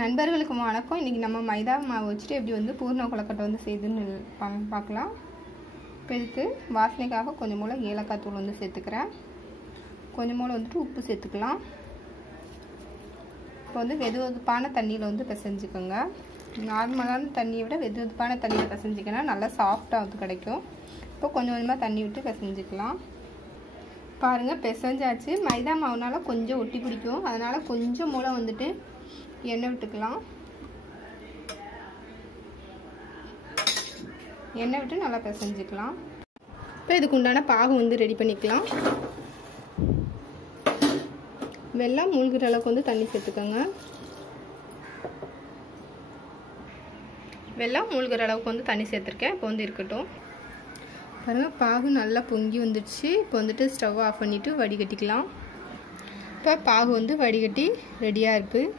நண்பர்களுக்கு வணக்கம். இன்றைக்கி நம்ம மைதா மாவு வச்சுட்டு எப்படி வந்து பூர்ண கொழுக்கட்டை வந்து செய்யுதுன்னு பார்க்கலாம். இப்போ இதுக்கு வாசனைக்காக கொஞ்சம் போல் ஏலக்காய் தூள் வந்து சேர்த்துக்கிறேன். கொஞ்சம் போல் வந்துட்டு உப்பு சேர்த்துக்கலாம். இப்போ வந்து வெது வெதுப்பான தண்ணியில் வந்து பிசைஞ்சுக்கோங்க. நார்மலான தண்ணியை விட வெது வெதுப்பான தண்ணியில் பிசைஞ்சிக்கினா நல்லா சாஃப்டாக வந்து கிடைக்கும். இப்போ கொஞ்சம் கொஞ்சமாக தண்ணி விட்டு பிசைஞ்சிக்கலாம். பாருங்கள், பிசைஞ்சாச்சு. மைதா மாவுனால கொஞ்சம் ஒட்டி பிடிக்கும், அதனால் கொஞ்சம் மூளை வந்துட்டு எண்ணெய் விட்டுக்கலாம். எண்ணெய் விட்டு நல்லா பிசைஞ்சிக்கலாம். இப்போ இதுக்கு உண்டான பாகு வந்து ரெடி பண்ணிக்கலாம். வெல்லம் மூழ்கிற அளவுக்கு வந்து தண்ணி சேர்த்துக்கோங்க. வெல்லம் மூழ்கிற அளவுக்கு வந்து தண்ணி சேர்த்துருக்கேன். இப்போ வந்து இருக்கட்டும். பாருங்கள், பாகு நல்லா பொங்கி வந்துடுச்சு. இப்போ வந்துட்டு ஸ்டவ் ஆஃப் பண்ணிவிட்டு வடிகட்டிக்கலாம். இப்போ பாகு வந்து வடிகட்டி ரெடியாக இருக்குது.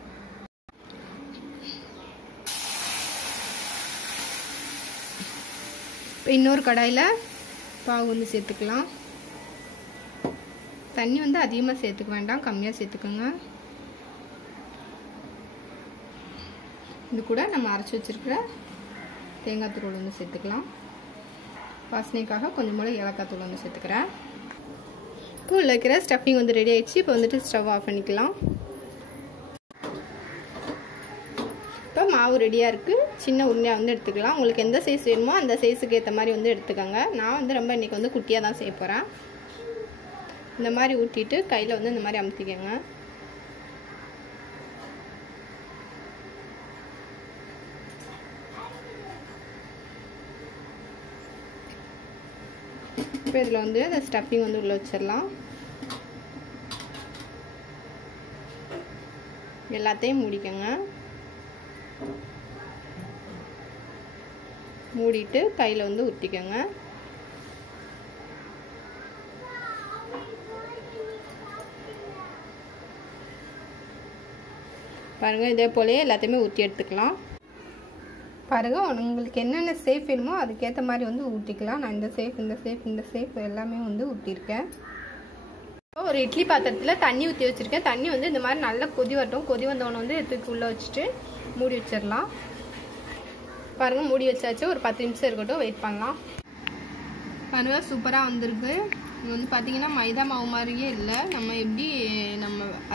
இப்போ இன்னொரு கடாயில் பாகு வந்து சேர்த்துக்கலாம். தண்ணி வந்து அதிகமாக சேர்த்துக்க வேண்டாம், கம்மியாக சேர்த்துக்கோங்க. இது கூட நம்ம அரைச்சி வச்சுருக்கிற தேங்காய் தூள் வந்து சேர்த்துக்கலாம். வாசனைக்காக கொஞ்சம் போல் ஏலக்காய் தூள் வந்து சேர்த்துக்கிறேன். இப்போ உள்ள வைக்கிற ஸ்டஃபிங் வந்து ரெடி ஆகிடுச்சு. இப்போ வந்துட்டு ஸ்டவ் ஆஃப் பண்ணிக்கலாம். இப்போ மாவு ரெடியாக இருக்குது. சின்ன உருண்டையாக வந்து எடுத்துக்கலாம். உங்களுக்கு எந்த சைஸ் வேணுமோ அந்த சைஸுக்கு ஏற்ற மாதிரி வந்து எடுத்துக்கோங்க. நான் வந்து ரொம்ப இன்றைக்கி வந்து குட்டியாக தான் செய்ய போகிறேன். இந்த மாதிரி ஊற்றிட்டு கையில் வந்து இந்த மாதிரி அமுத்திக்கோங்க. இப்போ இதில் வந்து அந்த ஸ்டஃபிங் வந்து உள்ளே வச்சிடலாம். எல்லாத்தையும் மூடிக்கோங்க. மூடிட்டு கையில் வந்து ஊற்றிக்கோங்க. பாருங்கள், இதே போலயே எல்லாத்தையுமே ஊற்றி எடுத்துக்கலாம். பாருங்கள், உங்களுக்கு என்னென்ன சேஃப் வேணுமோ அதுக்கேற்ற மாதிரி வந்து ஊற்றிக்கலாம். நான் இந்த சேஃப் எல்லாமே வந்து ஊற்றிருக்கேன். ஒரு இட்லி பாத்திரத்தில் தண்ணி ஊற்றி வச்சுருக்கேன். தண்ணி வந்து இந்த மாதிரி நல்லா கொதி வரட்டும். கொதி வந்தவொன்னே வந்து எடுத்துக்கு உள்ளே வச்சுட்டு மூடி வச்சிடலாம். பாருங்கள், மூடி வச்சாச்சு. ஒரு 10 நிமிஷம் இருக்கட்டும், வெயிட் பண்ணலாம். பாருங்கள், சூப்பராக வந்திருக்கு. இது வந்து பார்த்திங்கன்னா மைதா மாவு மாதிரியே இல்லை, நம்ம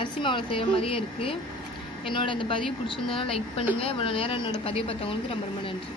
அரிசி மாவில் செய்கிற மாதிரியே இருக்குது. என்னோட இந்த பதிவு பிடிச்சிருந்தா லைக் பண்ணுங்கள். இவ்வளோ நேரம் என்னோட பதிவு பார்த்தவங்களுக்கு ரொம்ப ரொம்ப நன்றி.